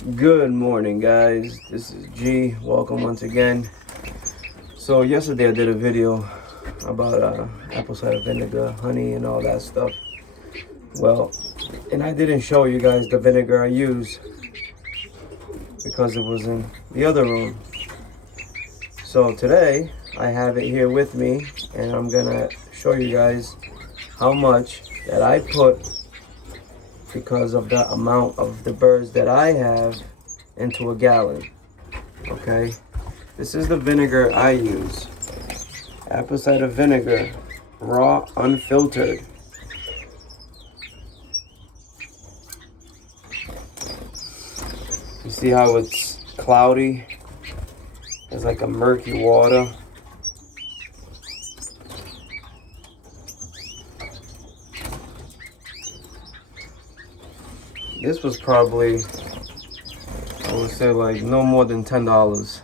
Good morning, guys. This is G. Welcome once again. So yesterday I did a video about apple cider vinegar, honey, and all that stuff. Well, and I didn't show you guys the vinegar I use because it was in the other room. So today I have it here with me, and I'm gonna show you guys how much that I put because of the amount of the birds that I have into a gallon. Okay, this is the vinegar I use. Apple cider vinegar, raw, unfiltered. You see how it's cloudy? It's like a murky water. This was probably, I would say, like no more than $10.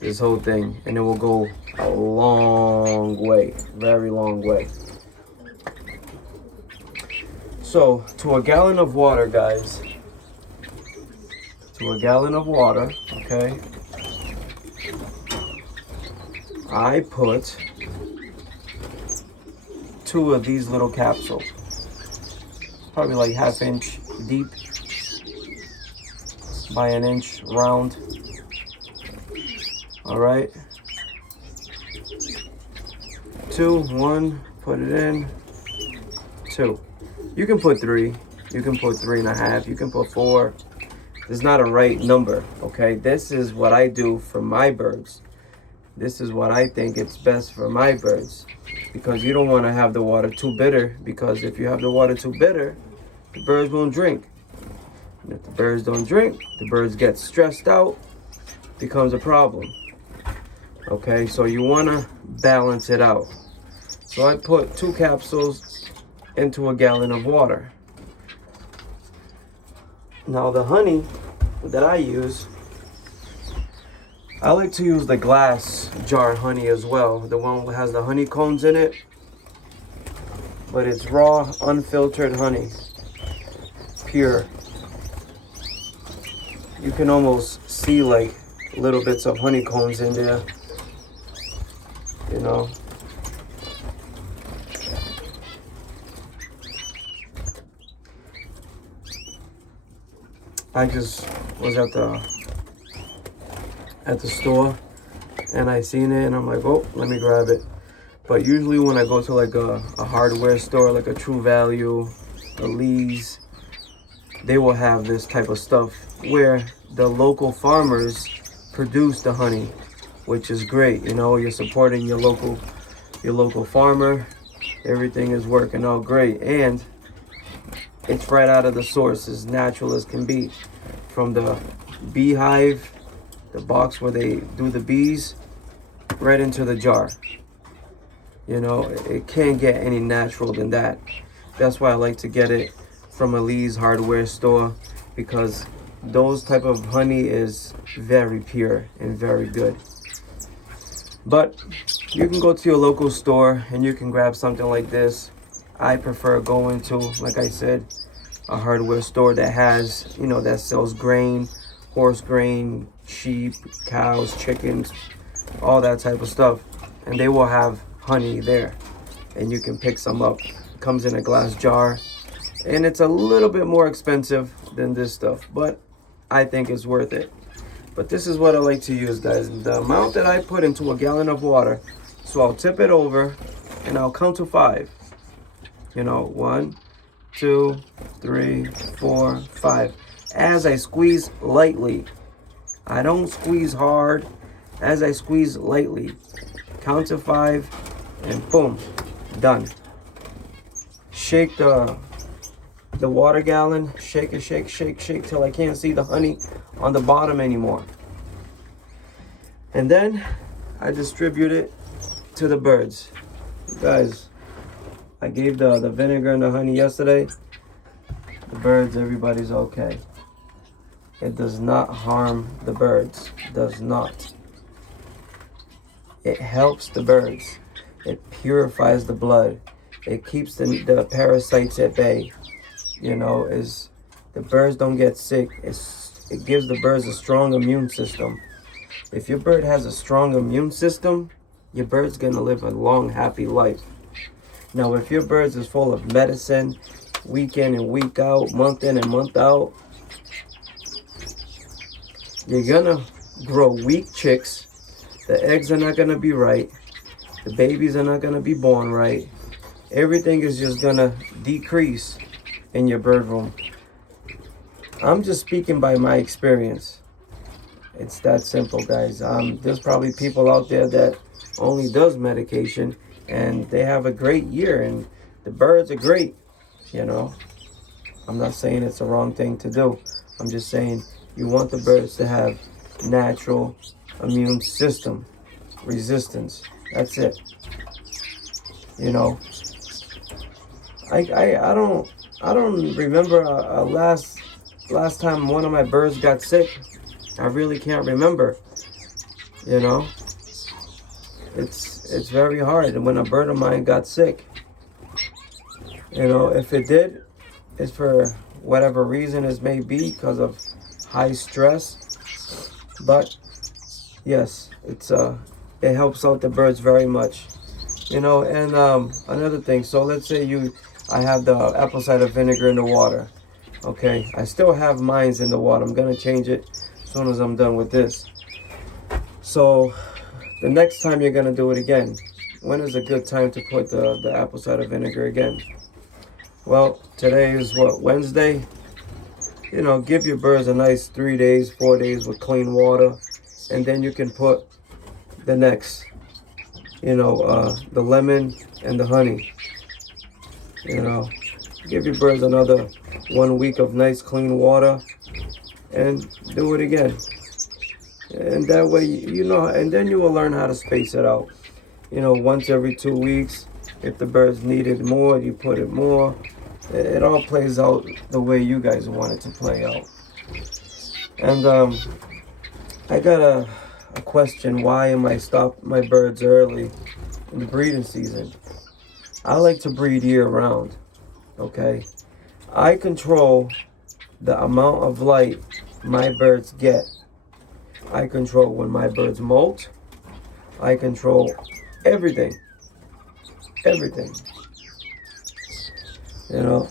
This whole thing, and it will go a long way, very long way. So to a gallon of water, guys, to a gallon of water, okay, I put 2 of these little capsules, probably like ½ inch deep by an inch round. All right, 1, put it in, 2. You can put 3, you can put 3.5, you can put 4. There's not a right number, okay? This is what I do for my birds. This is what I think it's best for my birds, because you don't want to have the water too bitter, because if you have the water too bitter, the birds won't drink. And if the birds don't drink, the birds get stressed out, becomes a problem. Okay, so you want to balance it out. So I put 2 capsules into a gallon of water. Now the honey that I use, I like to use the glass jar honey as well. The one that has the honeycombs in it. But it's raw, unfiltered honey. Pure. You can almost see like little bits of honeycombs in there. You know. I just was at the store and I seen it and I'm like, oh, let me grab it. But usually when I go to like a hardware store, like a True Value, a Lee's, they will have this type of stuff where the local farmers produce the honey, which is great. You know, you're supporting your local farmer. Everything is working out great, and it's right out of the source, as natural as can be, from the beehive, the box where they do the bees, right into the jar. You know, it can't get any natural than that. That's why I like to get it from a Lee's hardware store, because those type of honey is very pure and very good. But you can go to your local store and you can grab something like this. I prefer going to, like I said, a hardware store that has, you know, that sells grain, horse grain, sheep, cows, chickens, all that type of stuff. And they will have honey there, and you can pick some up. It comes in a glass jar, and it's a little bit more expensive than this stuff, but I think it's worth it. But this is what I like to use, guys. The amount that I put into a gallon of water. So I'll tip it over and I'll count to 5. You know, 1, 2, 3, 4, 5. As I squeeze lightly. I don't squeeze hard. As I squeeze lightly. Count to 5 and boom, done. Shake the water gallon, shake it, shake till I can't see the honey on the bottom anymore. And then I distribute it to the birds. Guys, I gave the vinegar and the honey yesterday. The birds, everybody's okay. It does not harm the birds. Does not. It helps the birds. It purifies the blood. It keeps the parasites at bay. You know, is the birds don't get sick. It it gives the birds a strong immune system. If your bird has a strong immune system, your bird's gonna live a long, happy life. Now, if your birds is full of medicine, week in and week out, month in and month out, you're gonna grow weak chicks. The eggs are not gonna be right. The babies are not gonna be born right. Everything is just gonna decrease in your bird room. I'm just speaking by my experience. It's that simple, guys. There's probably people out there that only does medication and they have a great year and the birds are great, you know. I'm not saying it's the wrong thing to do. I'm just saying you want the birds to have natural immune system resistance. That's it. You know, I don't remember last time one of my birds got sick. I really can't remember. You know, it's very hard when a bird of mine got sick. You know, if it did, it's for whatever reason it may be, because of high stress. But yes, it helps out the birds very much. You know, and another thing. So let's say I have the apple cider vinegar in the water. Okay, I still have mines in the water. I'm gonna change it as soon as I'm done with this. So the next time you're gonna do it again, when is a good time to put the apple cider vinegar again? Well, today is what, Wednesday? You know, give your birds a nice 3 days, 4 days with clean water, and then you can put the next, you know, the lemon and the honey. You know, give your birds another 1 week of nice clean water and do it again. And that way, you know, and then you will learn how to space it out. You know, once every 2 weeks. If the birds needed more, you put it more. It all plays out the way you guys want it to play out. And I got a question. Why am I stop my birds early in the breeding season? I like to breed year round. Okay, I control the amount of light my birds get. I control when my birds molt. I control everything. Everything. You know,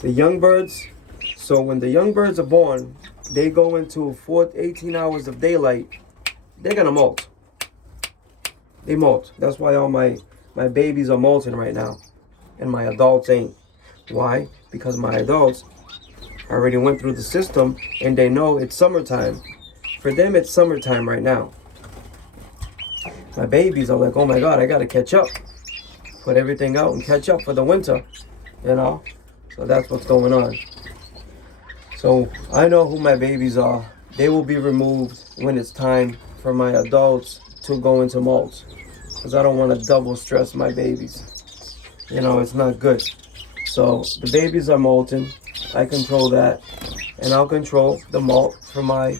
the young birds. So when the young birds are born, they go into 18 hours of daylight. They're gonna molt. They molt. That's why all my babies are molting right now, and my adults ain't. Why? Because my adults already went through the system and they know it's summertime. For them, it's summertime right now. My babies are like, oh my God, I gotta catch up. Put everything out and catch up for the winter, you know? So that's what's going on. So I know who my babies are. They will be removed when it's time for my adults to go into molt, because I don't want to double stress my babies. You know, it's not good. So the babies are molting. I control that, and I'll control the molt for my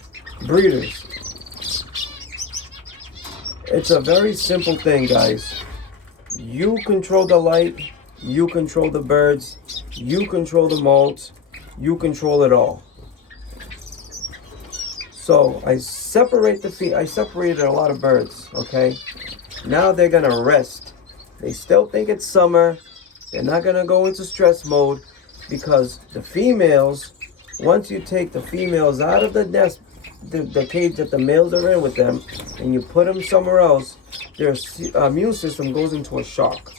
breeders. It's a very simple thing, guys. You control the light, you control the birds, you control the molt, you control it all. So I separated a lot of birds, okay? Now they're gonna rest. They still think it's summer. They're not gonna go into stress mode, because the females, once you take the females out of the nest, the cage that the males are in with them, and you put them somewhere else, their immune system goes into a shock.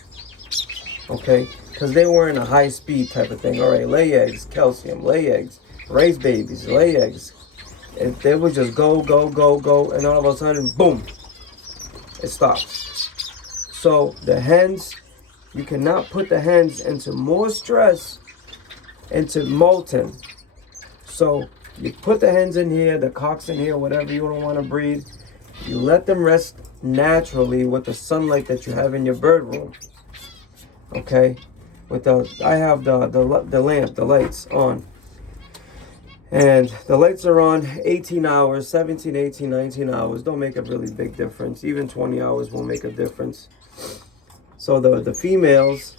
Okay? Because they were in a high speed type of thing. All right, lay eggs, calcium, lay eggs, raise babies, lay eggs. And they would just go, and all of a sudden, boom, it stops. So the hens, you cannot put the hens into more stress, into molting. So you put the hens in here, the cocks in here, whatever you don't want to breed. You let them rest naturally with the sunlight that you have in your bird room. Okay? I have the lamp, the lights on. And the lights are on 18 hours, 17, 18, 19 hours. Don't make a really big difference. Even 20 hours won't make a difference. So the females,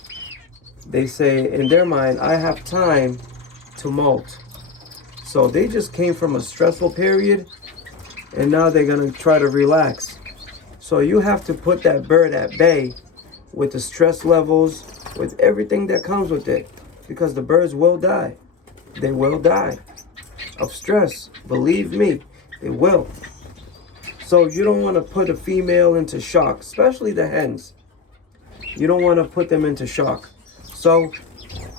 they say in their mind, I have time to molt. So they just came from a stressful period, and now they're gonna try to relax. So you have to put that bird at bay with the stress levels, with everything that comes with it, because the birds will die. They will die of stress. Believe me, they will. So you don't want to put a female into shock, especially the hens. You don't want to put them into shock. So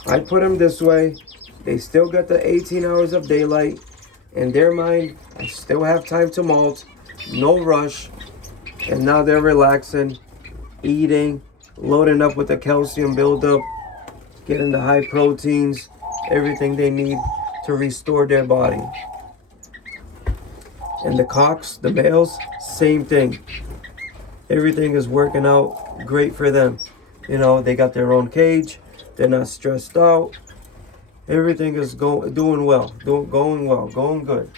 I put them this way. They still get the 18 hours of daylight. In their mind, I still have time to molt. No rush. And now they're relaxing, eating, loading up with the calcium buildup, getting the high proteins, everything they need to restore their body. And the cocks, the males, same thing. Everything is working out great for them. You know, they got their own cage. They're not stressed out. Everything is doing well, going good.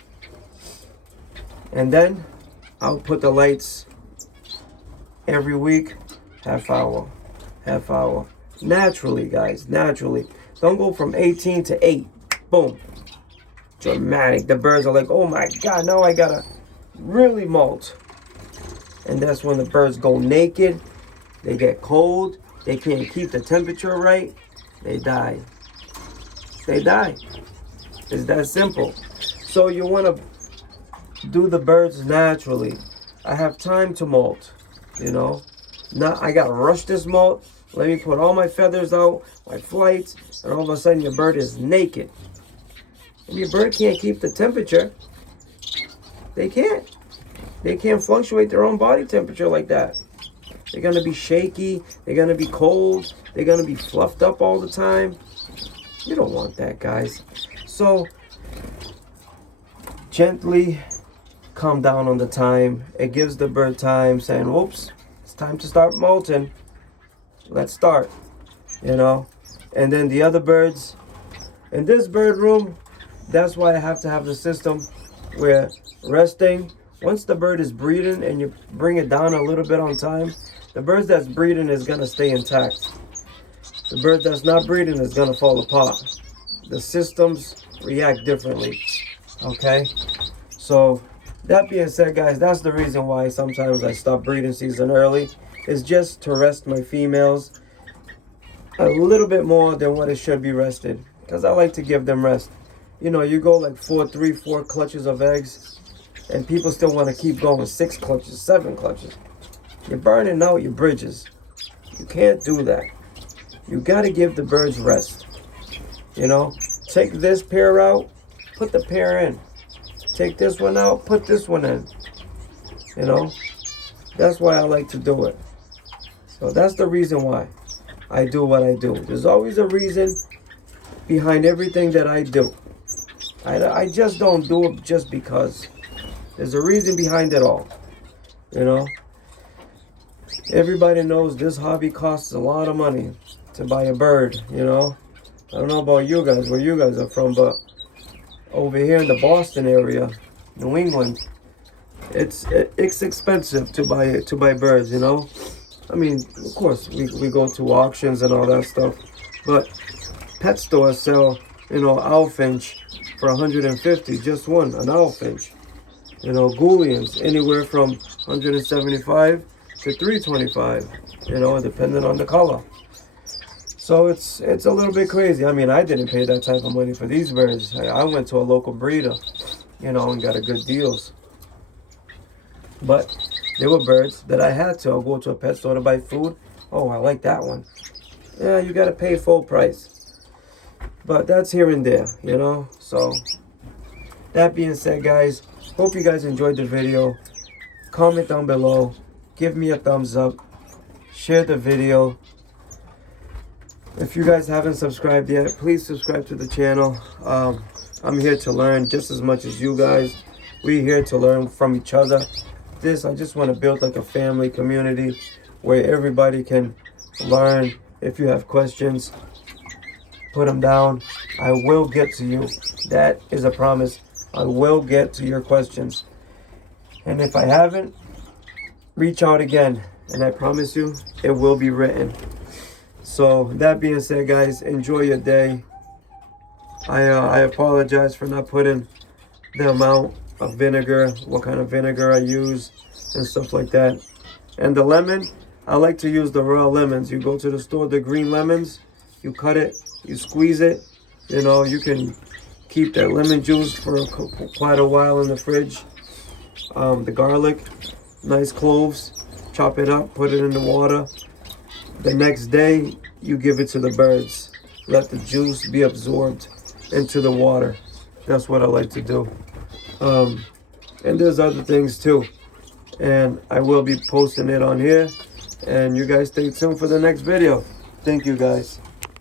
And then I'll put the lights every week, half hour. Naturally, guys, naturally. Don't go from 18 to 8. Boom. Dramatic. The birds are like, oh my God, now I gotta really molt. And that's when the birds go naked. They get cold. They can't keep the temperature right. They die. It's that simple. So you want to do the birds naturally. I have time to molt, you know. Now I gotta rush this molt. Let me put all my feathers out, my flights, and all of a sudden your bird is naked. And your bird can't keep the temperature. They can't. They can't fluctuate their own body temperature like that. They're going to be shaky. They're going to be cold. They're going to be fluffed up all the time. You don't want that, guys. So, gently calm down on the time. It gives the bird time saying, whoops, it's time to start molting. Let's start, you know. And then the other birds, in this bird room, that's why I have to have the system where resting, once the bird is breeding and you bring it down a little bit on time, the bird that's breeding is going to stay intact. The bird that's not breeding is going to fall apart. The systems react differently, okay? So that being said, guys, that's the reason why sometimes I stop breeding season early. It's just to rest my females a little bit more than what it should be rested, because I like to give them rest. You know, you go like 4 clutches of eggs, and people still want to keep going 6 clutches, 7 clutches. You're burning out your bridges. You can't do that. You got to give the birds rest. You know, take this pair out, put the pair in. Take this one out, put this one in. You know, that's why I like to do it. So that's the reason why I do what I do. There's always a reason behind everything that I do. I just don't do it just because. There's a reason behind it all. You know, everybody knows this hobby costs a lot of money to buy a bird, you know. I don't know about you guys, where you guys are from, but over here in the Boston area, New England, it's expensive to buy birds, you know. I mean, of course, we go to auctions and all that stuff, but pet stores sell, you know, owl finch for $150, just one, an owl finch. You know, Goulians, anywhere from $175 to $325, you know, depending on the color. So it's a little bit crazy. I mean, I didn't pay that type of money for these birds. I went to a local breeder, you know, and got a good deals. But there were birds that I had to. I'll go to a pet store to buy food. Oh, I like that one. Yeah, you got to pay full price. But that's here and there, you know. So that being said, guys, hope you guys enjoyed the video. Comment down below. Give me a thumbs up. Share the video. If you guys haven't subscribed yet, please subscribe to the channel. I'm here to learn just as much as you guys. We're here to learn from each other. I just want to build like a family community where everybody can learn. If you have questions, put them down. I will get to you. That is a promise. I will get to your questions. And if I haven't, reach out again. And I promise you, it will be written. So that being said, guys, enjoy your day. I apologize for not putting the amount of vinegar, what kind of vinegar I use, and stuff like that. And the lemon, I like to use the raw lemons. You go to the store, the green lemons, you cut it, you squeeze it. You know, you can keep that lemon juice for quite a while in the fridge. The garlic, nice cloves, chop it up, put it in the water. The next day, you give it to the birds. Let the juice be absorbed into the water. That's what I like to do. And there's other things too. And I will be posting it on here. And you guys stay tuned for the next video. Thank you guys.